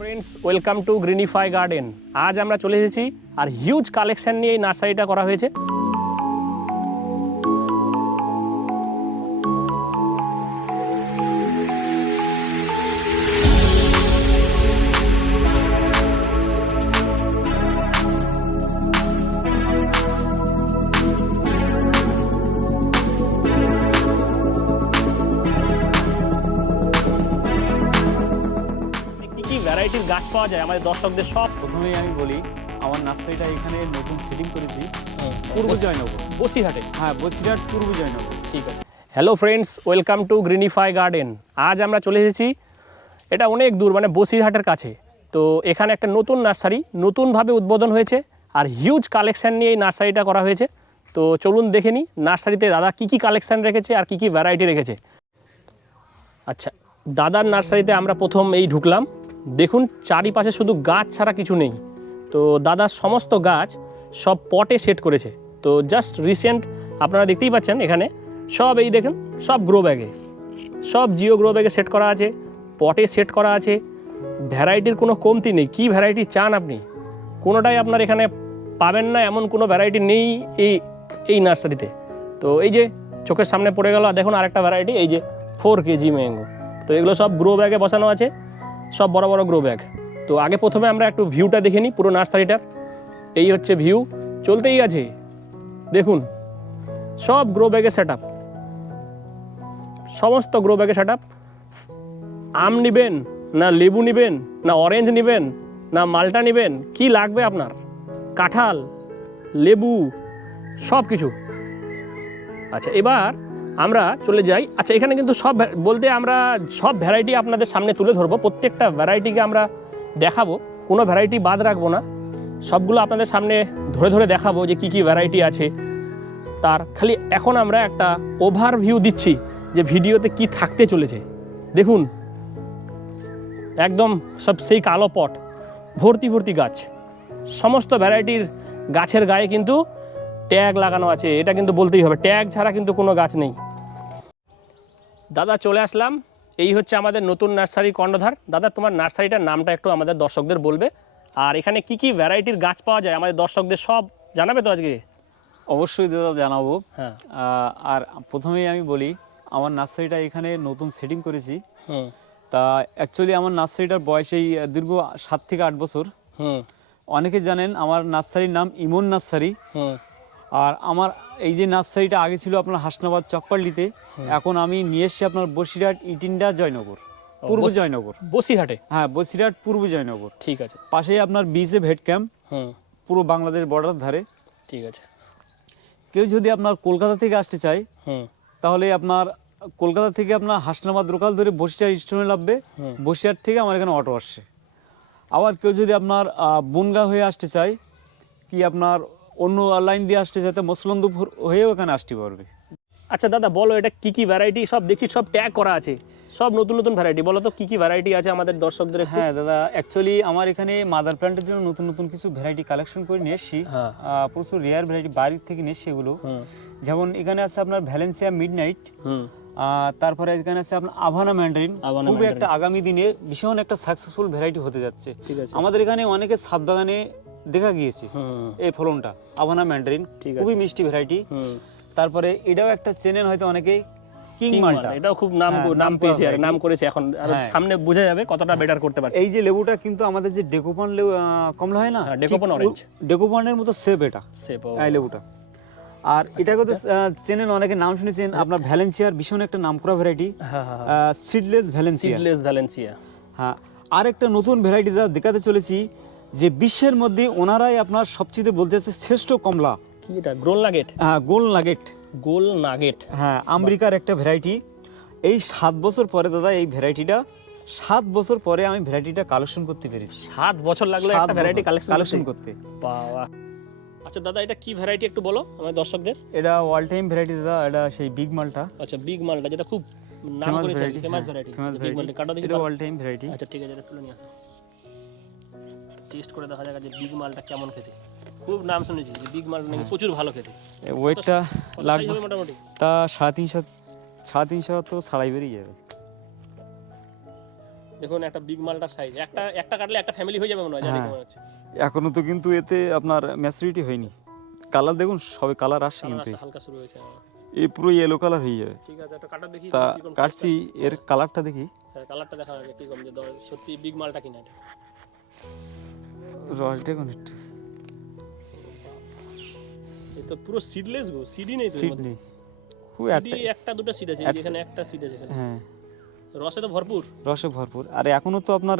Friends welcome to Greenify garden আজ আমরা চলে এসেছি আর হিউজ কালেকশন নিয়ে এই নার্সারিটা করা হয়েছে। পাওয়া যায় আমাদের দর্শকদের সব। প্রথমেই আমি বলি আমার নার্সারিটা এখানে নতুন সেটিং করেছি। পূর্ব জয়নগর। বসিরহাটে? হ্যাঁ বসিরহাট পূর্ব জয়নগর। ঠিক আছে। Hello friends welcome to Greenify garden আজ আমরা চলে এসেছি এটা অনেক দূর মানে বসিরহাটের কাছে। তো এখানে একটা নতুন নার্সারি নতুনভাবে উদ্বোধন হয়েছে আর হিউজ কালেকশন নিয়ে এই নার্সারিটা করা হয়েছে। তো চলুন দেখে নিই নার্সারিতে দাদা কী কী কালেকশন রেখেছে আর কী কী ভ্যারাইটি রেখেছে। আচ্ছা দাদার নার্সারিতে আমরা প্রথম এই ঢুকলাম। দেখুন, চারিপাশে শুধু গাছ ছাড়া কিছু নেই। তো দাদার সমস্ত গাছ সব পটে সেট করেছে। তো জাস্ট রিসেন্ট আপনারা দেখতেই পাচ্ছেন এখানে, সব এই দেখেন, সব গ্রো ব্যাগে সব জিও গ্রো ব্যাগে সেট করা আছে, পটে সেট করা আছে। ভ্যারাইটির কোনো কমতি নেই। কী ভ্যারাইটি চান আপনি? কোনোটাই আপনার এখানে পাবেন না, এমন কোনো ভ্যারাইটি নেই এই এই নার্সারিতে। তো এই যে চোখের সামনে পড়ে গেল দেখুন আরেকটা ভ্যারাইটি, এই যে ফোর কেজি ম্যাঙ্গো তো এগুলো সব গ্রো ব্যাগে বসানো আছে। সব বড় বড় গ্রো ব্যাগ তো আগে প্রথমে আমরা একটু ভিউটা দেখে নিই পুরো নার্সারিটার। এই হচ্ছে ভিউ চলতেই আছে। দেখুন, সব গ্রো ব্যাগে সেট আপ সমস্ত গ্রো ব্যাগে সেট আপ আম নেবেন, না লেবু নেবেন, না অরেঞ্জ নেবেন, না মালটা নেবেন, কি লাগবে আপনার? কাঁঠাল, লেবু সব কিছু আচ্ছা এবার আমরা চলে যাই। আচ্ছা এখানে কিন্তু সব বলতে আমরা সব ভ্যারাইটি আপনাদের সামনে তুলে ধরবো। প্রত্যেকটা ভ্যারাইটিকে আমরা দেখাবো। কোনো ভ্যারাইটি বাদ রাখব না। সবগুলো আপনাদের সামনে ধরে ধরে দেখাবো যে কি কি ভ্যারাইটি আছে। তার খালি এখন আমরা একটা ওভারভিউ দিচ্ছি যে ভিডিওতে কি থাকতে চলেছে। দেখুন, একদম সব সেই কালো পট, ভর্তি ভর্তি গাছ। সমস্ত ভ্যারাইটির গাছের গায়ে কিন্তু ট্যাগ লাগানো আছে। এটা কিন্তু বলতেই হবে ট্যাগ ছাড়া কিন্তু কোনো গাছ নেই। দাদা চলে আসলাম। এই হচ্ছে আমাদের নতুন নার্সারি কর্ণধার। দাদা তোমার নার্সারিটার নামটা একটু আমাদের দর্শকদের বলবে। আর এখানে কি কি ভ্যারাইটির গাছ পাওয়া যায়? আমাদের দর্শকদের সব জানাবে তো আজকে? অবশ্যই দাদা জানাব। হ্যাঁ। আর প্রথমেই আমি বলি আমার নার্সারিটা এখানে নতুন সেটিং করেছি। তা অ্যাকচুয়ালি আমার নার্সারিটার বয়স এই দীর্ঘ সাত থেকে আট বছর। হুম। অনেকে জানেন আমার নার্সারির নাম ইমন নার্সারি। হুম। আর আমার এই যে নার্সারিটা আগে ছিল আপনার হাসনাবাদ চকপাল্লিতে এখন আমি নিয়ে এসেছি আপনার বসিরহাট ইটিন্ডা জয়নগর পূর্ব জয়নগর। বসিরহাটে? হ্যাঁ বসিরহাট পূর্ব জয়নগর। ঠিক আছে। পাশেই আপনার বিএসএফ হেড ক্যাম্প হুম। পুরো বাংলাদেশ বর্ডার ধারে। ঠিক আছে। কেউ যদি আপনার কলকাতা থেকে আসতে চায় তাহলে আপনার কলকাতা থেকে আপনার হাসনাবাদ লোকাল ধরে বসিরহাট স্টেশনে নামবে। বসিরহাট থেকে আমার এখানে অটো আসছে। আবার কেউ যদি আপনার বনগাঁ হয়ে আসতে চায় কি আপনার অন্য লাইন দিয়ে আসতে চায় তা মুসলন্দপুর হয়েও এখানে আসতে পারবে। আচ্ছা দাদা বলো এটা কি কি ভ্যারাইটি সব দেখছি সব ট্যাগ করা আছে। সব নতুন নতুন ভ্যারাইটি বলো তো কি কি ভ্যারাইটি আছে আমাদের দর্শকদের হ্যাঁ দাদা অ্যাকচুয়ালি আমার এখানে মাদার প্ল্যান্টের জন্য নতুন নতুন কিছু ভ্যারাইটি কালেকশন করে নিয়ে এসেছি। হ্যাঁ। প্রচুর রেয়ার ভ্যারাইটি বাড়ির থেকে নিয়ে এসেছি এগুলো। যেমন এখানে আছে আপনার ভ্যালেন্সিয়া মিড নাইট তারপরে এখানে আছে আপনার আভানা ম্যান্ডারিন খুবই একটা আগামী দিনে ভীষণ একটা সাকসেসফুল ভ্যারাইটি হতে যাচ্ছে। আমাদের এখানে অনেকে ছাদ বাগানে দেখা গিয়েছে। এই ফলনটা আভানা ম্যান্ডারিন খুবই মিষ্টি ভ্যারাইটি তারপরে এটাও একটা চেনেন হয়তো অনেকেই কিং মালটা। এটাও খুব নাম হ্যাঁ, নাম পেয়েছে আর নাম করেছে এখন। হ্যাঁ। সামনে বোঝা যাবে কতটা বেটার করতে পারছে। এই যে লেবুটা কিন্তু আমাদের যে ডেকোপান কমলা হয় না? হ্যাঁ, ডেকোপান। ডেকোপানের মতো সেপ এটা। সে এই লেবুটা। আর এটাকে তো চেনেন অনেকে নাম শুনেছেন আপনার ভ্যালেন্সিয়ার ভীষণ একটা নামকরা ভ্যারাইটি হ্যাঁ হ্যাঁ সিডলেস ভ্যালেন্সিয়া সিডলেস ভ্যালেন্সিয়া হ্যাঁ আর একটা নতুন ভ্যারাইটি দেখাতে চলেছি। যে বিশ্বের মধ্যে ওনারাই আপনার সবচেয়ে বলতে আছে শ্রেষ্ঠ কমলা। কি এটা? Gold nugget? হ্যাঁ, গোল নাগেট। গোল নাগেট। হ্যাঁ আমেরিকার একটা ভ্যারাইটি। এই সাত বছর পরে দাদা এই ভ্যারাইটিটা সাত বছর পরে আমি ভ্যারাইটিটা কালেকশন করতে পেরেছি। সাত বছর লাগল একটা ভ্যারাইটি কালেকশন করতে। বাবা। আচ্ছা দাদা এটা কি ভ্যারাইটি একটু বলো আমাদের দর্শকদের? এটা অল টাইম ভ্যারাইটি দাদা এটা সেই বিগ মালটা। আচ্ছা বিগ মালটা যেটা খুব নাম করেছে ফেমাস ভ্যারাইটি ফেমাস মালটা। ভ্যারাইটি দেখি এটা অল টাইম ভ্যারাইটি। আচ্ছা ঠিক আছে এটা তুলে নিয়ে আসো। টেস্ট করে দেখা যাক যে বিগ মালটা কেমন খেতে। খুব নাম শুনেছি যে বিগ মালটা নাকি প্রচুর ভালো খেতে। ওয়েটটা লাগবে? মোটামুটি? তা সাড়ে তিনশো সাড়ে তিনশো তো ছাড়াই বেরিয়ে যাবে। দেখুন একটা বিগ মালটার সাইজ একটা একটা কাটলে একটা ফ্যামিলি হয়ে যাবে মনে হয় জানি হ্যাঁ। মনে হচ্ছে। এখনও তো কিন্তু এতে আপনার ম্যাচুরিটি হয়নি। কালার দেখুন সবে কালার আসছে কিন্তু। হালকা শুরু হয়েছে হ্যাঁ। এই পুরো ইয়েলো কালার হয়ে যাবে। ঠিক আছে একটা কাটা দেখি তা কাটছি এর কালারটা দেখি। হ্যাঁ কালারটা দেখা আগে কি কম যে সত্যি বিগ মালটা কিনা এটা। রস দেখুন একটু। এ তো পুরো সিডলেস গো সিডি নেই তো সিড নেই। খুব একটা একটা দুটো সিড আছে যেখানে একটা সিড আছে এখানে। হ্যাঁ। রসে তো ভরপুর। রসে ভরপুর। আর এখনও তো আপনার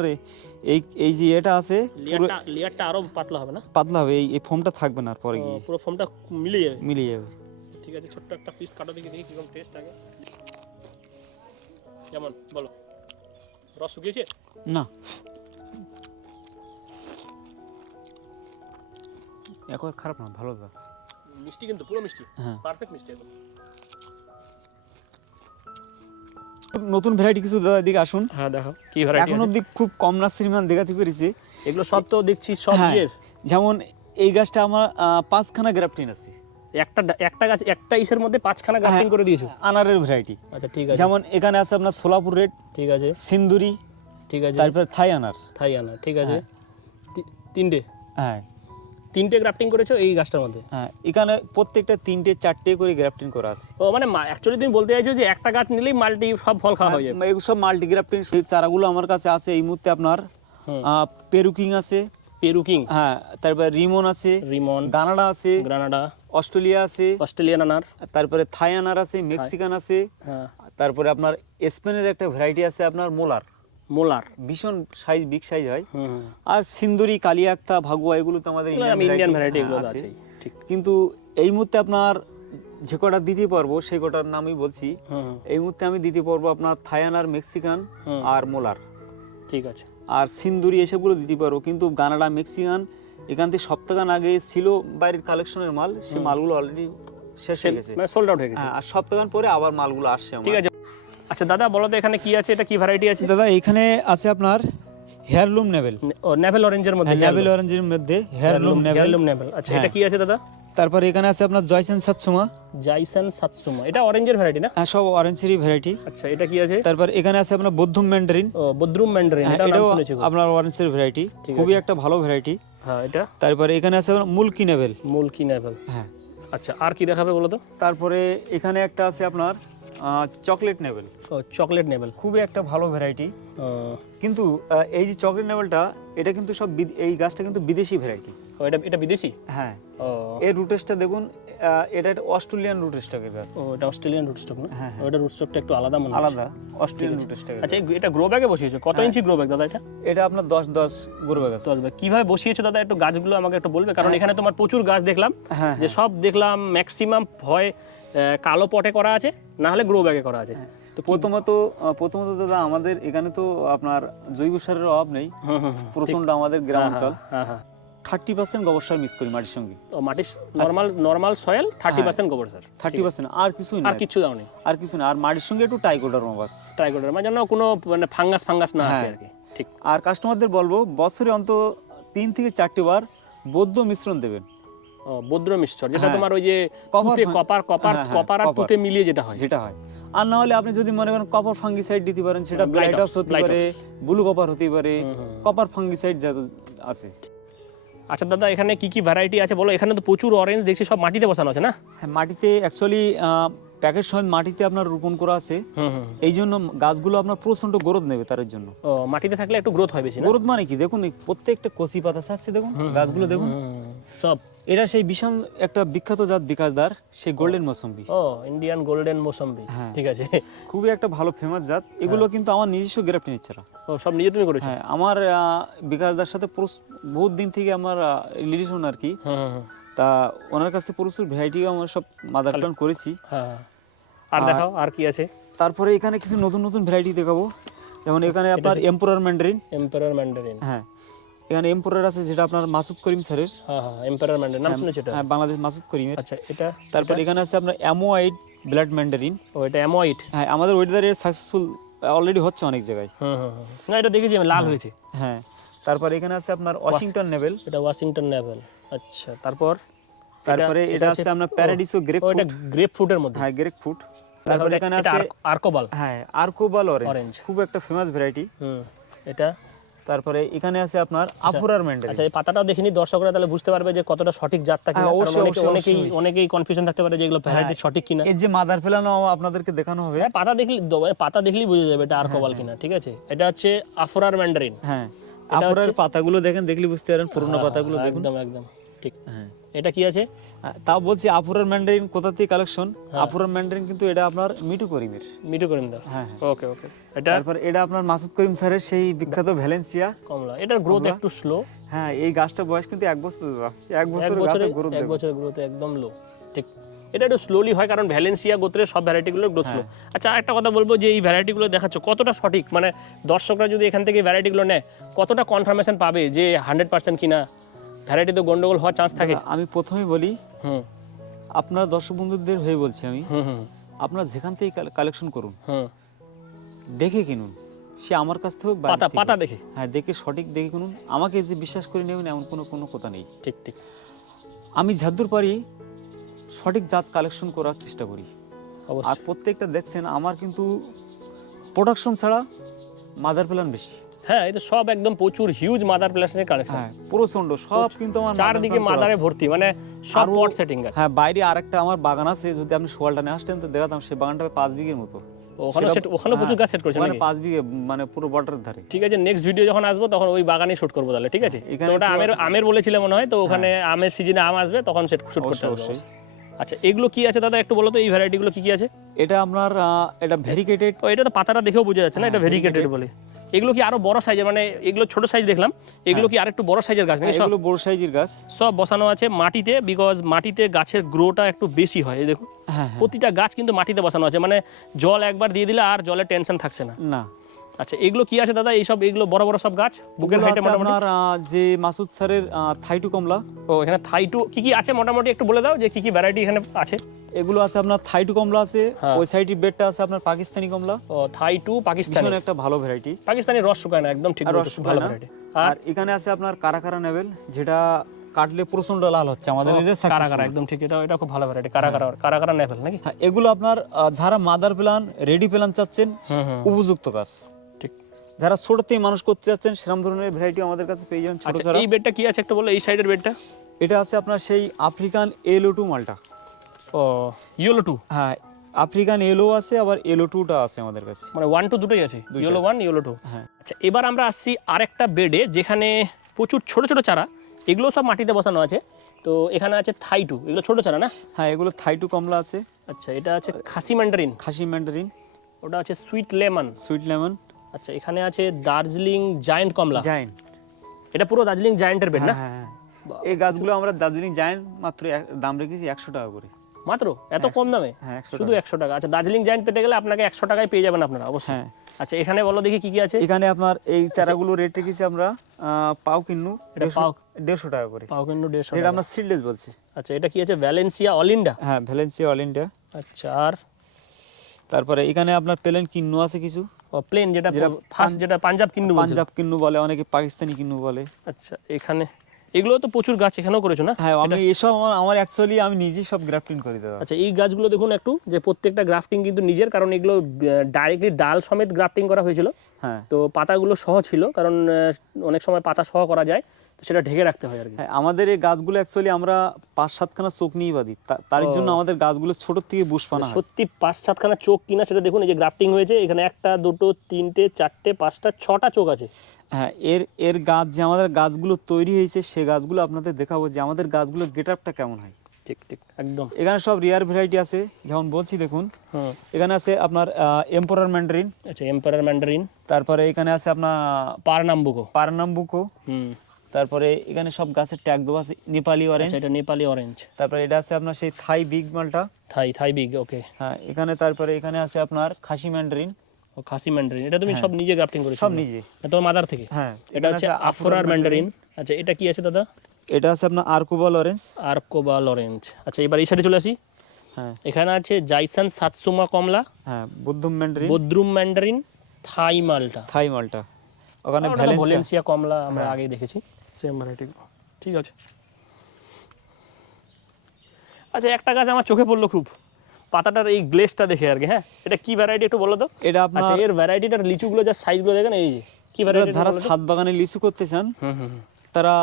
এই এই যে এটা আছে লেয়ারটা লেয়ারটা আরও পাতলা হবে না? পাতলা হবে এই এই ফোমটা থাকবে না আর পরে গিয়ে। পুরো ফর্মটা মিলে যাবে। মিলিয়ে যাবে। ঠিক আছে ছোট্ট একটা পিস কাটো দেখি দেখি কীরকম টেস্ট আগে কেমন? বলো। রস শুকিয়েছে? না। একবার খারাপ না ভালো দাদা মিষ্টি কিন্তু পুরো মিষ্টি। হ্যাঁ। পারফেক্ট মিষ্টি একদম। নতুন ভ্যারাইটি কিছু দাদা দিকে আসুন। হ্যাঁ দেখো কি ভ্যারাইটি এখন অব্দি খুব কম নার্সারি মান দেখাতে পেরেছি এগুলো সব তো দেখছি সব হ্যাঁ, ইয়ের। যেমন এই গাছটা আমার পাঁচখানা গ্রাফটিন আছে। একটা একটা গাছ একটা ইসের মধ্যে পাঁচখানা গ্রাফটিং হ্যাঁ। করে দিয়েছ? আনারের ভ্যারাইটি আচ্ছা ঠিক আছে। যেমন এখানে আছে আপনার সোলাপুর রেড ঠিক আছে। সিন্দুরি ঠিক আছে। তারপর থাই আনার। থাই আনার ঠিক আছে। তি- তিনটে? হ্যাঁ। তিনটে গ্রাফটিং করেছ এই গাছটার মধ্যে? হ্যাঁ এখানে প্রত্যেকটা তিনটে চারটে করে গ্রাফটিং করা আছে। ও মানে অ্যাকচুয়ালি তুমি বলতে চাইছো যে একটা গাছ নিলেই মাল্টি সব ফল খাওয়া হয়ে যাবে। সব মাল্টি গ্রাফটিং সেই চারাগুলো আমার কাছে আছে এই মুহূর্তে আপনার। পেরুকিং আছে। পেরুকিং হ্যাঁ তারপরে রিমন আছে। রিমন। গানাডা আছে। গ্রানাডা অস্ট্রেলিয়া আছে। অস্ট্রেলিয়ান আনার। তারপরে থাই আনার আছে মেক্সিকান আছে। হ্যাঁ। তারপরে আপনার স্পেনের একটা ভ্যারাইটি আছে আপনার মোলার। মোলার। ভীষণ সাইজ বিগ সাইজ হয়। আর সিন্দুরি কালিয়াক্তা ভাগুয়া এগুলো তো আমাদের ইন্ডিয়ান ভ্যারাইটি এগুলো আছে। ঠিক। কিন্তু এই মুহূর্তে আপনার যে কটা দিতে পারব সেই কটার নামই বলছি। এই মুহূর্তে আমি দিতে পারব আপনার থায়ানার মেক্সিকান আর মোলার। ঠিক আছে। আর সিন্দুরি এসবগুলো দিতে পারব কিন্তু গানাডা মেক্সিকান এখান থেকে সপ্তাহখান আগে ছিল বাইরের কালেকশনের মাল সেই মালগুলো অলরেডি শেষ হয়ে গেছে। মানে সোল্ড আউট হয়ে গেছে। আর সপ্তাহখান পরে আবার মালগুলো আসছে ঠিক আছে। আচ্ছা দাদা বলো তো এখানে কি আছে? এটা কি ভ্যারাইটি আছে? দাদা এখানে আছে আপনার হেয়ারলুম নেভেল ও নেভেল অরেঞ্জের মধ্যে নেভেল অরেঞ্জের মধ্যে হেয়ারলুম নেভেল হেয়ারলুম নেভেল আচ্ছা এটা হ্যাঁ। কি আছে দাদা? তারপরে এখানে আছে আপনার জয়সেন সাতসুমা। জাইসন সাতসুমা। এটা অরেঞ্জের ভ্যারাইটি না? হ্যাঁ সব অরেঞ্জেরই ভ্যারাইটি আচ্ছা এটা কি আছে? তারপর এখানে আছে আপনার বৌদ্ধম ম্যান্ডারিন ও বদ্রুম ম্যান্ডারিন হ্যাঁ, এটাও আপনার অরেঞ্জের ভ্যারাইটি খুবই একটা ভালো ভ্যারাইটি হ্যাঁ এটা? তারপরে এখানে আছে আপনার মুলকি নেভেল মুলকি নেভেল হ্যাঁ। আচ্ছা আর কি দেখাবে বলো তো? তারপরে এখানে একটা আছে আপনার চকলেট নেবেল। চকলেট নেবেল। খুবই একটা ভালো ভ্যারাইটি কিন্তু এই যে চকলেট নেবেলটা এটা কিন্তু সব এই গাছটা কিন্তু বিদেশি ভ্যারাইটি এটা এটা বিদেশি? হ্যাঁ। এর রুটেসটা দেখুন এটা একটা অস্ট্রেলিয়ান রুট স্টকের গাছ। ও এটা অস্ট্রেলিয়ান রুট স্টক না? হ্যাঁ, ওটা রুট স্টকটা একটু আলাদা মনে আলাদা অস্ট্রেলিয়ান রুট স্টকের আচ্ছা এটা গ্রো ব্যাগে বসিয়েছো? কত হ্যাঁ। ইঞ্চি গ্রো ব্যাগ দাদা এটা? এটা আপনার দশ দশ গরুবে গাছ চলবে কীভাবে বসিয়েছো দাদা? একটু গাছগুলো আমাকে একটু বলবে কারণ এখানে তোমার প্রচুর গাছ দেখলাম। হ্যাঁ যে সব দেখলাম ম্যাক্সিমাম হয় কালো পটে করা আছে না হলে গ্রো ব্যাগে করা আছে। তো প্রথমত প্রথমত দাদা আমাদের এখানে তো আপনার জৈব সারের অভাব নেই। প্রচণ্ড আমাদের গ্রাম অঞ্চল। হ্যাঁ হ্যাঁ। থার্টি পার্সেন্ট গোবর সার মিস করি মাটির সঙ্গে। তো মাটি normal normal soil thirty. Percent গোবর স্যার থার্টি পার্সেন্ট আর কিছুই না আর কিছু দাও নেই আর কিছু না আর মাটির সঙ্গে একটু টাইকোডারমা বাস। ট্রাই মানে যেন কোনো মানে ফাঙ্গাস ফাঙ্গাস না আসে হ্যাঁ। আর কি। ঠিক। আর কাস্টমারদের বলব বছরে অন্ত তিন থেকে চারটি বার বৌদ্ধ মিশ্রণ দেবেন। বদ্র মিশ্চর যেটা হ্যাঁ। তোমার ওই যে কপার কপার কপার কপার আর তুতে মিলিয়ে যেটা হয়। যেটা হয়। আর না হলে আপনি যদি মনে করেন কপার ফাঙ্গিসাইড দিতে পারেন সেটা ব্লাইটক্স হতে পারে ব্লু কপার হতে পারে। কপার ফাঙ্গিসাইড যত আছে। আচ্ছা দাদা, এখানে কি কি ভ্যারাইটি আছে বলো? এখানে তো প্রচুর অরেঞ্জ দেখছি, সব মাটিতে বসানো আছে না? হ্যাঁ মাটিতে অ্যাকচুয়ালি প্যাকেট সমেত মাটিতে আপনার রোপণ করা আছে। এই জন্য গাছগুলো আপনার প্রচণ্ড গ্রোথ নেবে তার জন্য। ও মাটিতে থাকলে একটু গ্রোথ হয় বেশি গ্রোথ মানে কি? দেখুন প্রত্যেকটা কচি পাতা ছাড়ছে দেখুন গাছগুলো দেখুন। সব। এটা সেই বিশাল একটা বিখ্যাত জাত বিকাশদার সেই গোল্ডেন মৌসম্বি। ও ইন্ডিয়ান গোল্ডেন মোসাম্বি। হ্যাঁ। ঠিক আছে। খুবই একটা ভালো ফেমাস জাত। এগুলো কিন্তু আমার নিজস্ব গ্রাফটিনের ছাড়া ও সব নিজে তুমি করেছ? হ্যাঁ আমার বিকাশদার সাথে বহুত দিন থেকে আমার রিলেশন আর কি। হুম। তা ওনার কাছ প্রচুর ভ্যারাইটিও আমার সব মাদার প্ল্যান করেছি। হ্যাঁ হ্যাঁ। আর দেখাও আর কি আছে? তারপরে এখানে কিছু নতুন নতুন ভ্যারাইটি দেখাবো। যেমন এখানে আপনার এম্পোরার ম্যান্ডারিন এম্পারার ম্যান্ডারিন হ্যাঁ এখানে এম্পোরার আছে যেটা আপনার মাসুদ করিম স্যারের। হ্যাঁ হ্যাঁ এম্পারার ম্যান্ডারিন নাম শুনেছো এটা? হ্যাঁ বাংলাদেশ মাসুদ করিমের। আচ্ছা এটা তারপর এখানে আছে আপনার অ্যামোয়াইড ব্লাড ম্যান্ডারিন ও এটা অ্যামোয়েট হ্যাঁ আমাদের ওয়েদারে সাকসেসফুল অলরেডি হচ্ছে অনেক জায়গায়। হুম হুম। না এটা দেখেছি আমি লাল হয়েছে। হ্যাঁ তারপর এখানে আছে আপনার ওয়াশিংটন নেভেল এটা ওয়াশিংটন নেভেল আচ্ছা তারপর? তারপরে এটা আছে আপনার প্যারাডিসো গ্রেপ ও এটা গ্রেপ ফ্রুটের মধ্যে। হ্যাঁ গ্রেপ তারপরে এখানে আছে আর্কোবাল হ্যাঁ আর্কোবাল অরেঞ্জ খুব একটা ফেমাস ভ্যারাইটি হুম এটা তারপরে এখানে আছে আপনার আফুরার ম্যান্ডারিন আচ্ছা এই পাতাটাও দেখিনি দর্শকরা তাহলে বুঝতে পারবে যে কতটা সঠিক জাতটা কিনা হ্যাঁ, অনেকে- অনেকেই অনেকেই কনফিউশন থাকতে পারে যে এগুলো ভ্যারাইটি সঠিক কিনা। এর যে মাদার ফেলানো আপনাদেরকে দেখানো হবে। হ্যাঁ পাতা দেখলি পাতা দেখলেই বোঝা যাবে এটা আর্কোবাল কিনা ঠিক আছে? এটা হচ্ছে আফরার ম্যান্ডারিন হ্যাঁ আফুরার পাতাগুলো দেখেন দেখলে বুঝতে পারেন পুরোনো পাতাগুলো দেখুন। একদম একদম। ঠিক। হ্যাঁ। এটা কি আছে? বলছি আফুরার ম্যান্ডারিন কোথা থেকে কালেকশন আফুরার ম্যান্ডারিন কিন্তু এটা আপনার মিটু করিমের। মিঠু করিম দাও হ্যাঁ। ওকে ওকে এটা? তারপর এটা আপনার মাসুদ করিম স্যারের সেই বিখ্যাত ভ্যালেন্সিয়া কমলা। এটার গ্রোথ একটু স্লো হ্যাঁ এই গাছটা বয়স কিন্তু এক বছর এক বছর গাছের গ্রোথ এক বছরের গ্রোথ একদম লো ঠিক। এটা একটু স্লোলি হয় কারণ ভ্যালেন্সিয়া গোত্রের সব ভ্যারাইটিগুলোর গ্রোথ স্লো আচ্ছা একটা কথা বলব যে এই ভ্যারাইটিগুলো দেখাচ্ছ কতটা সঠিক? মানে দর্শকরা যদি এখান থেকে ভ্যারাইটিগুলো নেয় কতটা কনফার্মেশন পাবে যে হান্ড্রেড পার্সেন্ট কিনা? ভ্যারাইটি তো গন্ডগোল হওয়ার চান্স থাকে। আমি প্রথমেই বলি হুম। আপনার দর্শক বন্ধুদের হয়ে বলছি আমি হুম হুম। আপনার যেখান থেকে কালেকশন করুন হুম। দেখে কিনুন সে আমার কাছ থেকে পাতা পাতা দেখে। হ্যাঁ দেখে সঠিক দেখে কিনুন আমাকে যে বিশ্বাস করে নেবেন এমন কোনো কোনো কথা নেই। ঠিক ঠিক। আমি যদ্দূর পারি সঠিক জাত কালেকশন করার চেষ্টা করি। আর প্রত্যেকটা দেখছেন আমার কিন্তু প্রোডাকশন ছাড়া মাদার প্ল্যান বেশি। হ্যাঁ এটা সব একদম প্রচুর হিউজ মাদার কালেকশন হ্যাঁ প্রচণ্ড সব কিন্তু আমার চারদিকে মাদারে ভর্তি মানে সব পট সেটিং আছে হ্যাঁ বাইরে আরেকটা আমার বাগান আছে যদি আপনি সোয়ালটা নিয়ে আসতেন তো দেখাতাম সেই বাগানটা পাঁচ বিঘের মতো। ওখানে সেট ওখানে প্রচুর হ্যাঁ, গাছ সেট? পাঁচ বিঘে মানে পুরো বর্ডারের ধারে। ঠিক আছে নেক্সট ভিডিও যখন আসব তখন ওই বাগানে শুট করব তাহলে ঠিক আছে? তো ওটা আমের আমের বলেছিল মনে হয় তো ওখানে আমের সিজনে আম আসবে তখন সেট শুট করতে হবে। আচ্ছা এগুলো কি আছে দাদা একটু বলো তো এই ভ্যারাইটিগুলো কি কি আছে? এটা আপনার এটা ভেরিকেটেড এটা তো পাতাটা দেখেও বোঝা যাচ্ছে না এটা হ্যাঁ, ভেরিকেটেড বলে। এগুলো কি আরও বড় সাইজের মানে এগুলো ছোট সাইজ দেখলাম। এগুলো কি আরেকটু বড় সাইজের গাছ? নাকি এগুলো বড় সাইজের গাছ। সব বসানো আছে মাটিতে বিকজ মাটিতে গাছের গ্রোটা একটু বেশি হয় এই দেখুন। হ্যাঁ প্রতিটা গাছ কিন্তু মাটিতে বসানো আছে। মানে জল একবার দিয়ে দিলে আর জলের টেনশন থাকছে না। না। আচ্ছা এগুলো কি আছে দাদা? এইসব এগুলো বড় বড় সব গাছ? বুকের হাইটে মোটামুটি? যে মাসুদ স্যারের থাইটু কমলা। ও এখানে থাইটু কি কি আছে মোটামুটি একটু বলে দাও যে কি কি ভ্যারাইটি এখানে আছে? এগুলো আছে আপনার থাইটু কমলা আছে হ্যাঁ। ওই সাইডের বেডটা আছে আপনার পাকিস্তানি কমলা। ও থাইটু পাকিস্তানি। ভীষণ একটা ভালো ভ্যারাইটি পাকিস্তানি রস শুকায় না একদম ঠিক রস ভালো ভ্যারাইটি আর এখানে আছে আপনার কারাকারা কারা নেবেল যেটা কাটলে প্রচণ্ড লাল হচ্ছে আমাদের এটা কারা successful। কারা একদম ঠিক এটা এটা খুব ভালো ভ্যারাইটি কারা কারা কারা কারা নেভেল নাকি? হ্যাঁ এগুলো আপনার যারা মাদার প্ল্যান রেডি প্ল্যান চাচ্ছেন উপযুক্ত গাছ। ঠিক। যারা ছোট থেকে মানুষ করতে চাচ্ছেন সেরকম ধরনের ভ্যারাইটি আমাদের কাছে পেয়ে যাবেন ছোট আচ্ছা এই বেডটা কি আছে একটা বলো এই সাইডের বেডটা এটা আছে আপনার সেই আফ্রিকান এলো টু মালটা। ও ইয়েলো টু হ্যাঁ আফ্রিকান এলো আছে আবার এলো টুটা আছে আমাদের কাছে। মানে ওয়ান টু দুটোই আছে ইয়েলো ওয়ান ইয়েলো টু হ্যাঁ। আচ্ছা এবার আমরা আসছি আরেকটা বেডে যেখানে প্রচুর ছোট ছোট চারা এগুলো সব মাটিতে বসানো আছে। তো এখানে আছে থাই টু এগুলো ছোট চারা না? হ্যাঁ এগুলো থাইটু কমলা আছে। আচ্ছা এটা আছে খাসি ম্যান্ডারিন খাসি ম্যান্ডারিন ওটা আছে সুইট লেমন সুইট লেমন আচ্ছা এখানে আছে দার্জিলিং জায়েন্ট কমলা। জাইন এটা পুরো দার্জিলিং জায়েন্টের বেড না? হ্যাঁ হ্যাঁ এই গাছগুলো আমরা দার্জিলিং জাইন মাত্র এক- দাম রেখেছি একশো টাকা করে। মাত্র? এত কম দামে? হ্যাঁ শুধু একশো টাকা। আচ্ছা দার্জিলিং জায়েন্ট পেতে গেলে আপনাকে একশো টাকায় পেয়ে যাবেন আপনারা অবশ্যই। হ্যাঁ। আচ্ছা এখানে বলো দেখি কি কি আছে। এখানে আপনার এই চারাগুলো রেট রেখেছি আমরা পাও কিন্নু এটা পাও? দেড়শো টাকা করে। পাও কিন্তু দেড়শো টাকা। আমরা সিডলেস বলছি। আচ্ছা এটা কি আছে? ভ্যালেন্সিয়া অলিন্ডা হ্যাঁ ভ্যালেন্সিয়া অল ইন্ডিয়া আচ্ছা আর? তারপরে এখানে আপনার প্লেন কিন্নু আছে কিছু। প্লেন যেটা ফার্স্ট যেটা পাঞ্জাব কিন্নু পাঞ্জাব কিন্নু বলে অনেকে পাকিস্তানি কিন্নু বলে। আচ্ছা এখানে এগুলো তো প্রচুর গাছ এখানেও করেছ না? হ্যাঁ আমি এসব আমার আমার অ্যাকচুয়ালি আমি নিজেই সব গ্রাফটিং করে দাদা আচ্ছা এই গাছগুলো দেখুন একটু যে প্রত্যেকটা গ্রাফটিং কিন্তু নিজের কারণ এগুলো ডাইরেক্টলি ডাল সমেত গ্রাফটিং করা হয়েছিল। হ্যাঁ। তো পাতাগুলো সহ ছিল কারণ অনেক সময় পাতা সহ করা যায়। সেটা ঢেকে রাখতে হয় আর কি। হ্যাঁ আমাদের এই গাছগুলো অ্যাকচুয়ালি আমরা পাঁচ সাতখানা চোখ নিয়ে বাঁধি। তা- তার জন্য আমাদের গাছগুলো ছোট থেকে বুশ পানা সত্যি পাঁচ সাতখানা চোখ কিনা সেটা দেখুন এই যে গ্রাফটিং হয়েছে এখানে একটা দুটো তিনটে চারটে পাঁচটা ছটা চোখ আছে। হ্যাঁ এর এর গাছ যে আমাদের গাছগুলো তৈরি হয়েছে সে গাছগুলো আপনাদের দেখাবো যে আমাদের গাছগুলোর গেট আপটা কেমন হয়। ঠিক ঠিক একদম। এখানে সব রিয়ার ভ্যারাইটি আছে যেমন বলছি দেখুন এখানে আছে আপনার এম্পোরার ম্যান্ডারিন আচ্ছা এম্পায়ার ম্যান্ডারিন তারপরে এখানে আছে আপনার পারনাম্বুকো পারনাম্বুকো হুম। তারপরে এখানে সব গাছের ট্যাগ দেওয়া আছে নেপালি অরেঞ্জ আচ্ছা এটা নেপালি অরেঞ্জ তারপরে এটা আছে আপনার সেই থাই বিগ মালটা। থাই থাই বিগ ওকে হ্যাঁ এখানে তারপরে এখানে আছে আপনার খাসি ম্যান্ডারিন ও খাসি ম্যান্ডারিন এটা তুমি সব নিজে গ্রাফটিং করেছ? সব নিজে। এটা তোমার মাদার থেকে? হ্যাঁ এটা হচ্ছে আছে আফরার ম্যান্ডারিন আচ্ছা এটা কি আছে দাদা? এটা আছে আপনার আর্কোবাল অরেঞ্জ আর কোবাল অরেঞ্জ আচ্ছা এবার এই সাইডে চলে আসি। হ্যাঁ। এখানে আছে জাইসান সাতসুমা কমলা হ্যাঁ বুদ্ধুম ম্যান্ডারিন বদ্রুম ম্যান্ডারিন থাই মালটা থাই মালটা ওখানে ভ্যালেন্সিয়া কমলা আমরা হ্যাঁ। আগেই দেখেছি। সেম ভ্যারাইটি ঠিক আছে। আচ্ছা একটা গাছ আমার চোখে পড়ল খুব। পাতাটার এই গ্লেসটা দেখে আর কি হ্যাঁ? এটা কি ভ্যারাইটি একটু বলো তো? এটা আচ্ছা আপনার এর ভ্যারাইটিটার লিচুগুলো যা সাইজগুলো দেখেন এই যে কি ভ্যারাইটি যারা ছাদ বাগানে লিচু করতে চান হুম হুম হুম, তারা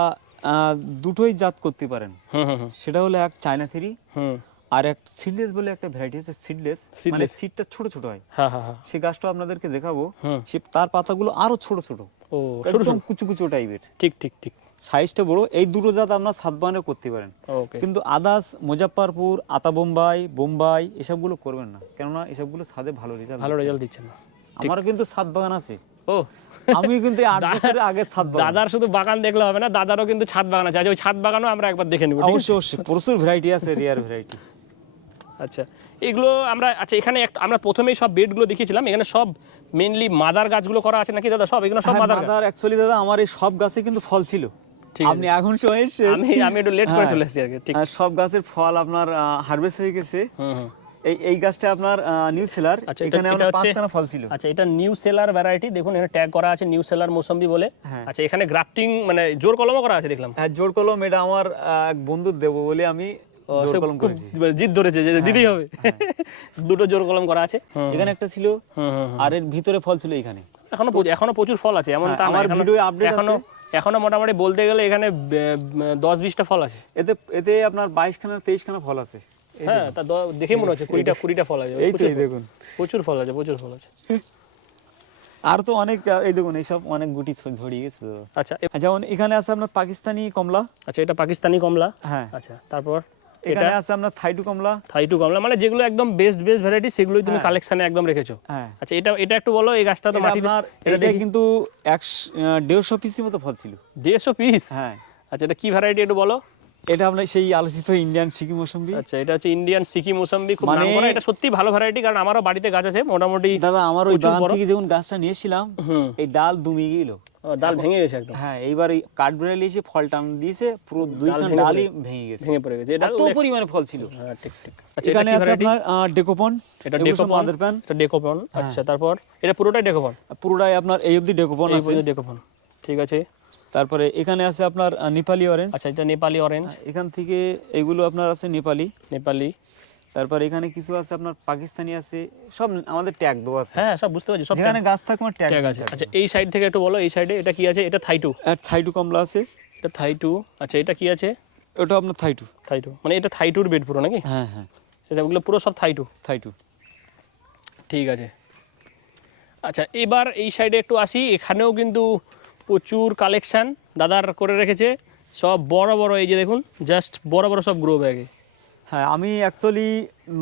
আহ, দুটোই জাত করতে পারেন। হুম হুম হুম। সেটা হলো এক চায়না থ্রি হুম। আর এক সিডলেস বলে একটা ভ্যারাইটি আছে সিডলেস মানে। সিডটা ছোট ছোট হয়। হ্যাঁ হ্যাঁ হ্যাঁ সেই গাছটা আপনাদেরকে দেখাবো। সে তার পাতাগুলো আরও ছোট ছোট। ও একদম কুচু কুচু টাইপের ঠিক ঠিক ঠিক। সাইজটা বড় এই দুটো জাত আপনার ছাদ করতে পারেন। কিন্তু আদাস মুজাফফরপুর আতা বোম্বাই বোম্বাই এসবগুলো করবেন না। কেননা এসবগুলো ছাদে ভালো রেজাল্ট ভালো রেজাল্ট দিচ্ছে না। আমারও কিন্তু ছাদ বাগান আছে। ও। আমি কিন্তু আট বছরের আগে ছাদ বাগান। দাদার শুধু বাগান দেখলে হবে না দাদারও কিন্তু ছাদ বাগান আছে। আজ ওই ছাদ বাগানও আমরা একবার দেখে নেব অবশ্যই অবশ্যই। প্রচুর ভ্যারাইটি আছে রিয়ার ভ্যারাইটি আচ্ছা এগুলো আমরা আচ্ছা এখানে একটা আমরা প্রথমেই সব বেডগুলো দেখিয়েছিলাম এখানে সব মেনলি মাদার গাছগুলো করা আছে নাকি দাদা? সব এগুলো সব মাদার গাছ। মাদার অ্যাকচুয়ালি দাদা আমার এই সব গাছে কিন্তু ফল ছিল। আপনি এখন সময় আমি আমি একটু লেট করে হ্যাঁ। চলে এসেছি কি ঠিক। আর সব গাছের ফল আপনার হারভেস্ট হয়ে গেছে। হুম এই এই গাছটা আপনার নিউ সেলার আচ্ছা, এখানে হচ্ছে- পাঁচখানা ফল ছিল। আচ্ছা এটা নিউ সেলার ভ্যারাইটি দেখুন এখানে ট্যাগ করা আছে নিউ সেলার মৌসম্বি বলে। হ্যাঁ। আচ্ছা এখানে গ্রাফটিং মানে জোর কলমও করা আছে দেখলাম। হ্যাঁ জোর কলম এটা আমার এক বন্ধুর দেবো বলে আমি জোর কলম করেছি। জিদ ধরেছে যে দিতেই হবে। দুটো জোর কলম করা আছে। এখানে একটা ছিল। আর এর ভিতরে ফল ছিল এখানে। এখনও এখনও প্রচুর ফল আছে এমন হ্যাঁ, তা আমার ভিডিওয়ে update এখনও এখনও মোটামুটি বলতে গেলে এখানে দশ বিশটা ফল আছে। এতে এতে আপনার বাইশ খানা তেইশ খানা ফল আছে। হ্যাঁ তা দ- দেখেই মনে হচ্ছে কুড়িটা কুড়িটা ফল আছে। এই তো প্রচুর এই ফল। দেখুন। প্রচুর ফল আছে প্রচুর ফল আছে। আর তো অনেক এই দেখুন এইসব অনেক গুটি ঝরিয়ে গেছে আচ্ছা যেমন এখানে আছে আপনার পাকিস্তানি কমলা। আচ্ছা এটা পাকিস্তানি কমলা। হ্যাঁ। আচ্ছা তারপর? এখানে আছে আপনার থাইটু কমলা। থাইটু কমলা মানে যেগুলো একদম বেস্ট বেস্ট ভ্যারাইটি সেগুলোই তুমি কালেকশনে একদম রেখেছো। হ্যাঁ। আচ্ছা এটা এটা একটু বলো এই গাছটা তো মাটি আপনার এটা কিন্তু একশো আহ, দেড়শো পিসের মতো ফল ছিল। দেড়শো পিস হ্যাঁ। আচ্ছা এটা কি ভ্যারাইটি একটু বলো? এটা আমরা সেই আলোচিত ইন্ডিয়ান সিকি মৌসুম্বি। আচ্ছা এটা হচ্ছে ইন্ডিয়ান সিকি মোসাম্বি খুব মানে- নাম করা এটা সত্যি ভালো ভ্যারাইটি কারণ আমারও বাড়িতে গাছ আছে মোটামুটি দাদা আমার ওই বাগান। থেকে যখন গাছটা নিয়েছিলাম এই ডাল দুমি গেল। ডাল ভেঙে গেছে একদম। হ্যাঁ এইবার এই এসে ফল টান দিয়েছে পুরো দুই ডালই ভেঙে গেছে। ভেঙে পড়ে গেছে। এটা এত পরিমাণে ফল ছিল। হ্যাঁ ঠিক ঠিক। আচ্ছা এখানে আছে আপনার ডেকোপন এটা ডেকোপন মাদার প্যান এটা ডেকোপন আচ্ছা তারপর? এটা পুরোটাই ডেকোপন পুরোটাই আপনার এই অবধি ডেকোপন এই আছে। পর্যন্ত ডেকোপন ঠিক আছে। তারপরে এখানে আছে আপনার নেপালি অরেঞ্জ আচ্ছা এটা নেপালি অরেঞ্জ এখান থেকে এগুলো আপনার আছে নেপালি নেপালি তারপর এখানে কিছু আছে আপনার পাকিস্তানি আছে সব আমাদের ট্যাগ দেওয়া আছে। হ্যাঁ সব বুঝতে পারছি সব যেখানে গাছ থাকে আমার ট্যাগ আছে। আচ্ছা এই সাইড থেকে একটু বলো এই সাইডে এটা কি আছে? এটা থাইটু আর থাইটু কমলা আছে। এটা থাইটু আচ্ছা এটা কি আছে? ওটা আপনার থাইটু থাইটু মানে এটা থাইটুর বেড পুরো নাকি? হ্যাঁ হ্যাঁ। এটা ওগুলো পুরো সব থাইটু থাইটু ঠিক আছে। আচ্ছা এবার এই সাইডে একটু আসি। এখানেও কিন্তু প্রচুর কালেকশন দাদার করে রেখেছে। সব বড় বড় এই যে দেখুন জাস্ট বড় বড় সব গ্রো ব্যাগে হ্যাঁ আমি অ্যাকচুয়ালি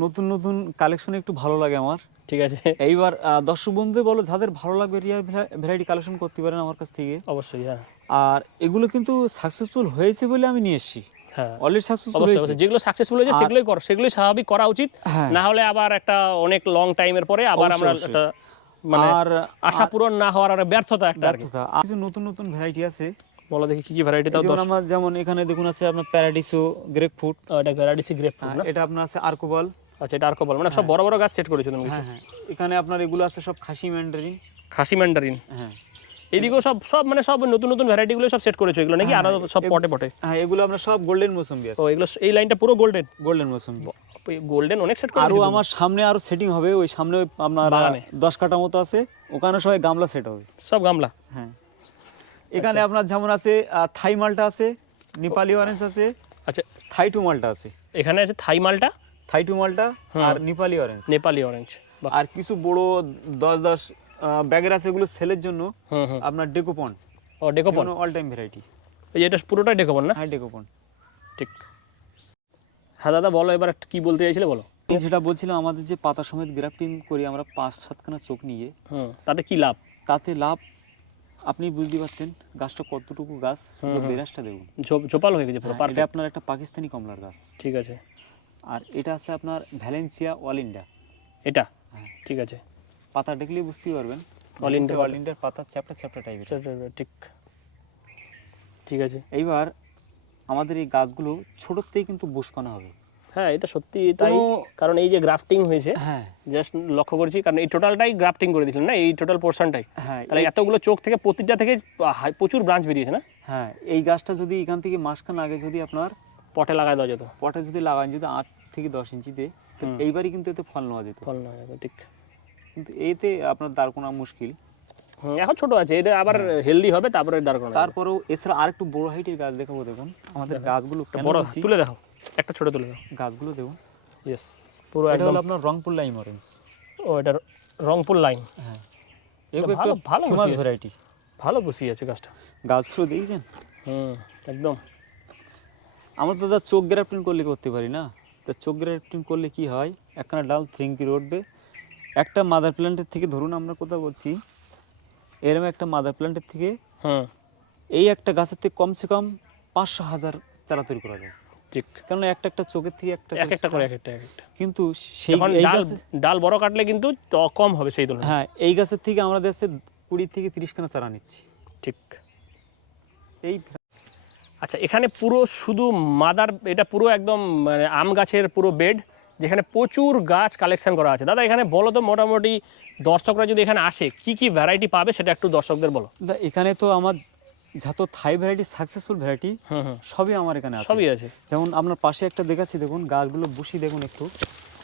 নতুন নতুন কালেকশন একটু ভালো লাগে আমার। ঠিক আছে। এইবার দর্শক বন্ধু বলো যাদের ভালো লাগবে রিয়ার ভ্যারাইটি কালেকশন করতে পারেন আমার কাছ থেকে। অবশ্যই হ্যাঁ। আর এগুলো কিন্তু সাকসেসফুল হয়েছে বলে আমি নিয়ে এসেছি। হ্যাঁ। অলরেডি সাকসেসফুল হয়েছে। যেগুলো সাকসেসফুল হয়েছে সেগুলোই কর সেগুলোই স্বাভাবিক করা উচিত। হ্যাঁ। না হলে আবার একটা অনেক লং টাইমের পরে আবার আমরা একটা মানে আশা পূরণ না হওয়ার একটা ব্যর্থতা একটা আর ব্যর্থতা। কিছু নতুন নতুন ভ্যারাইটি আছে। বলো দেখি কি কি ভ্যারাইটি তাও যেমন দশ। আমার যেমন এখানে দেখুন আছে আপনার প্যারাডিসো গ্রেপ ফুড ও, এটা ভ্যারাইটি গ্রেপ ফুড না এটা আপনার আছে আর্কোবল আচ্ছা এটা মানে সব বড় বড় গাছ সেট করেছ তুমি হ্যাঁ হ্যাঁ। এখানে আপনার এগুলো আছে সব খাসি ম্যান্ডারিন খাসি ম্যান্ডারিন হ্যাঁ। এইদিকেও সব সব মানে সব নতুন নতুন ভ্যারাইটি গুলো সব সেট করেছ এগুলো নাকি? আরও সব পটে পটে? হ্যাঁ এগুলো আপনার সব গোল্ডেন মৌসুম্বি তো আছে এগুলো এই লাইনটা পুরো গোল্ডেন গোল্ডেন মৌসুম্বি। গোল্ডেন অনেক সেট আরও আমার সামনে আরও সেটিং হবে ওই সামনে আপনার। দশ কাটা মতো আছে ওখানে সবাই গামলা সেট হবে। সব গামলা? হ্যাঁ। এখানে আপনার যেমন আছে থাই মালটা আছে নেপালি অরেঞ্জ আছে আচ্ছা। থাই টু মালটা আছে। এখানে আছে থাই মালটা? থাই টু মালটা আর নেপালি অরেঞ্জ নেপালি অরেঞ্জ আর কিছু বড় দশ দশ ব্যাগের আছে এগুলো সেলের জন্য আপনার ডেকোপন ও ডেকোপন অল টাইম ভ্যারাইটি এটা পুরোটাই ডেকোপন না? হ্যাঁ ডেকোপন ঠিক। হ্যাঁ দাদা বলো এবার কি বলতে চাইছিলে বলো? যেটা বলছিলাম আমাদের যে পাতা সমেত গ্রাফটিং করি আমরা পাঁচ সাতখানা চোখ নিয়ে। তাতে কি লাভ? তাতে লাভ আপনি বুঝতে পারছেন গাছটা কতটুকু গাছ? শুধু বেরাসটা দেখুন। ঝোপাল হয়ে গেছে পুরো হ্যাঁ, এটা আপনার একটা পাকিস্তানি কমলার গাছ। ঠিক আছে। আর এটা আছে আপনার ভ্যালেন্সিয়া অল ইন্ডিয়া এটা? হ্যাঁ। ঠিক আছে। পাতা দেখলে বুঝতেই পারবেন। All India অল ইন্ডিয়ার পাতা চ্যাপটা চ্যাপটা টাইপের ঠিক। ঠিক আছে। এইবার আমাদের এই গাছগুলো ছোটোর থেকে কিন্তু বুসপানা হবে। হ্যাঁ এটা সত্যি তাই কারণ এই যে গ্রাফটিং হয়েছে হ্যাঁ। জাস্ট লক্ষ্য করেছি কারণ এই টোটালটাই গ্রাফটিং করে দিয়েছিলেন না এই টোটাল পোর্শনটাই হ্যাঁ তাহলে এতগুলো চোখ থেকে প্রতিটা থেকে প্রচুর ব্রাঞ্চ বেরিয়েছে না? হ্যাঁ এই গাছটা যদি এখান থেকে মাসখান আগে যদি আপনার পটে লাগায় দেওয়া যেত। পটে যদি লাগান যদি আট থেকে দশ ইঞ্চিতে তো এইবারই কিন্তু এতে ফল নেওয়া যেত। ফল না যাবে ঠিক। কিন্তু এতে আপনার দাঁড় করানো মুশকিল। এখন ছোট আছে এটা আবার হেলদি হবে তারপরে দাঁড় করানো যাবে। তারপরেও এছাড়া আর একটু বড় হাইটের গাছ দেখাবো দেখুন আমাদের গাছগুলো কেন বড় তুলে দেখো। একটা ছোট তুলে দাও। গাছগুলো দেখুন। ইয়েস পুরো এটা হলো আপনার রংপুর লাইম অরেঞ্জ ও এটা রংপুর লাইন হ্যাঁ। ভালো- ভালো ফেমাস ভ্যারাইটি ভালো বসিয়ে আছে গাছটা। গাছগুলো দেখেছেন? হুম একদম। আমরা তো তার চোখ গ্রাফটিং করলে করতে পারি না। তা চোখ গ্রাফটিং করলে কি হয়? একখানা ডাল থ্রিঙ্কি উঠবে। একটা মাদার প্ল্যান্টের থেকে ধরুন আমরা কোথাও বলছি এরকম একটা মাদার প্ল্যান্টের থেকে হুম। এই একটা গাছের থেকে কমসে কম পাঁচশো হাজার চারা তৈরি করা যায়। ঠিক। কেননা একটা একটা চোখের থেকে একটা এক একটা করে এক একটা এক একটা। কিন্তু সেই এই ডাল ডাল বড় কাটলে কিন্তু কম হবে সেই তুলনায়। হ্যাঁ এই গাছের থেকে আমরা দেশে কুড়ি থেকে তিরিশখানা চারা নিচ্ছি। ঠিক। এই আচ্ছা এখানে পুরো শুধু মাদার এটা পুরো একদম মানে আম গাছের পুরো বেড যেখানে প্রচুর গাছ কালেকশন করা আছে। দাদা এখানে বলো তো মোটামুটি দর্শকরা যদি এখানে আসে কি কি ভ্যারাইটি পাবে সেটা একটু দর্শকদের বলো। এখানে তো আমার যত থাই ভ্যারাইটি সাকসেসফুল ভ্যারাইটি সবই আমার এখানে আছে। সবই আছে। যেমন আপনার পাশে একটা দেখাচ্ছি দেখুন গাছগুলো বুসি দেখুন একটু।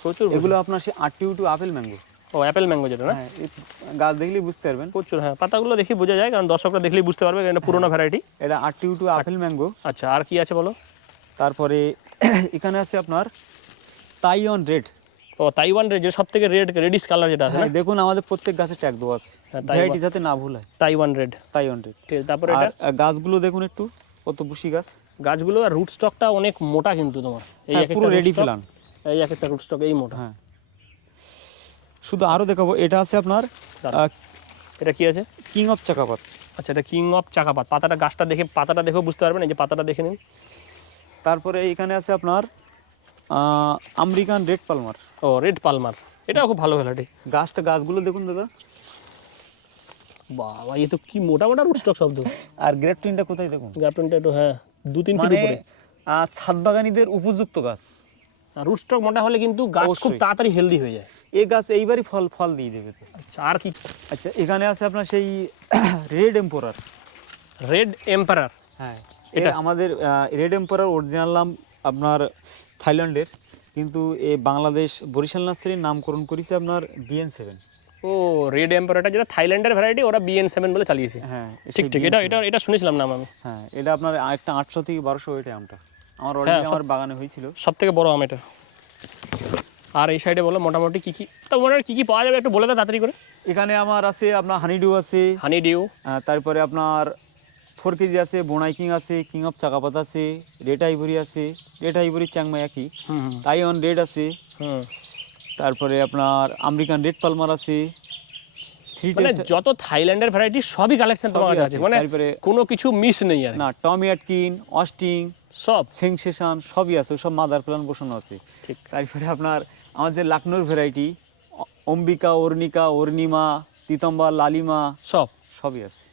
প্রচুর এগুলো আপনার সেই আটটি টু আপেল ম্যাঙ্গো। ও অ্যাপেল ম্যাঙ্গো যেটা না? হ্যাঁ গাছ দেখলেই বুঝতে পারবেন। প্রচুর হ্যাঁ। পাতাগুলো দেখি বোঝা যায় কারণ দর্শকরা দেখলেই বুঝতে পারবে এটা পুরোনো ভ্যারাইটি এটা আটটি টু আপেল ম্যাঙ্গো। আচ্ছা আর কি আছে বলো? তারপরে এখানে আছে আপনার তাইওয়ান রেড ও তাইওয়ান রে যে সব থেকে রেড রেডিশ কালার যেটা আছে হ্যাঁ দেখুন আমাদের প্রত্যেক গাছে ট্যাগ দেওয়া আছে। হ্যাঁ, ভ্যারাইটি যাতে না ভুল হয়। তাইওয়ান রেড তাইওয়ান রেড ঠিক আছে তারপরে এটা? গাছগুলো দেখুন একটু কত বুসি গাছ। গাছগুলো আর রুট স্টকটা অনেক মোটা কিন্তু তোমার। এই হ্যাঁ, পুরো রেডি এই এক একটা রুট স্টক এই মোটা। হ্যাঁ। শুধু আরও দেখাবো এটা আছে আপনার এটা কি আছে? King of Chakapat. আচ্ছা এটা কিং অফ চাকাপাত। পাতাটা গাছটা দেখে পাতাটা দেখেও বুঝতে পারবেন এই যে পাতাটা দেখে নিন। তারপরে এখানে আছে আপনার আমেরিকান রেড পালমার। ও রেড পালমার। এটাও খুব ভালো ভ্যারাইটি গাছটা গাছগুলো দেখুন দাদা। বাবা এ তো কি মোটা মোটা রুট স্টক শব্দ। আর গ্রেপ টুইনটা কোথায় দেখুন? গ্রাফটনটা একটু হ্যাঁ দু তিন ফিট উপরে। ছাদ বাগানীদের উপযুক্ত গাছ। রুট স্টক মোটা হলে কিন্তু গাছ খুব তাড়াতাড়ি হেলদি হয়ে যায়। এই গাছ এইবারই ফল ফল দিয়ে দেবে তো। আচ্ছা আর কি? আচ্ছা এখানে আছে আপনার সেই রেড এম্পোরার। Red emperor. হ্যাঁ এটা? এটা আমাদের রেড এম্পোরার অরিজিনাল নাম আপনার থাইল্যান্ডের কিন্তু এ বাংলাদেশ বরিশাল নার্সারির নামকরণ করেছে আপনার বিএন সেভেন ও রেড এম্পারারটা যেটা থাইল্যান্ডের ভ্যারাইটি ওরা বিএন সেভেন বলে চালিয়েছে। হ্যাঁ ঠিক ঠিক এটা এটা এটা শুনেছিলাম নাম আমি। হ্যাঁ এটা আপনার একটা আটশো থেকে বারোশো ওইটা আমটা। আমার অলরেডি আমার বাগানে হয়েছিল। সব থেকে বড় আম এটা। আর এই সাইডে বলো মোটামুটি কি কি তো মোটামুটি কি কি পাওয়া যাবে একটু বলে দাও তাড়াতাড়ি করে। এখানে আমার আছে আপনার হানিডু আছে। হানি ডিউ তারপরে আপনার ফোর কেজি আছে বোনাই কিং আছে কিং অফ চাকাপাত আছে রেড আইভরি আছে রেড আইভরি চাংমাই একই। তাইওয়ান রেড আছে। তারপরে আপনার আমেরিকান রেড পালমার আছে। মানে যত থাইল্যান্ডের ভ্যারাইটি সবই কালেকশন তোমার কাছে আছে। মানে তারপরে কোনো কিছু মিস নেই আর। না টমি অ্যাটকিন অস্টিং সব। সেংসেশন সবই আছে সব মাদার প্ল্যান বসানো আছে। ঠিক। তারপরে আপনার আমার যে লাকনোর ভ্যারাইটি অম্বিকা অর্ণিকা অর্ণিমা তিতম্বা লালিমা সব। সবই আছে।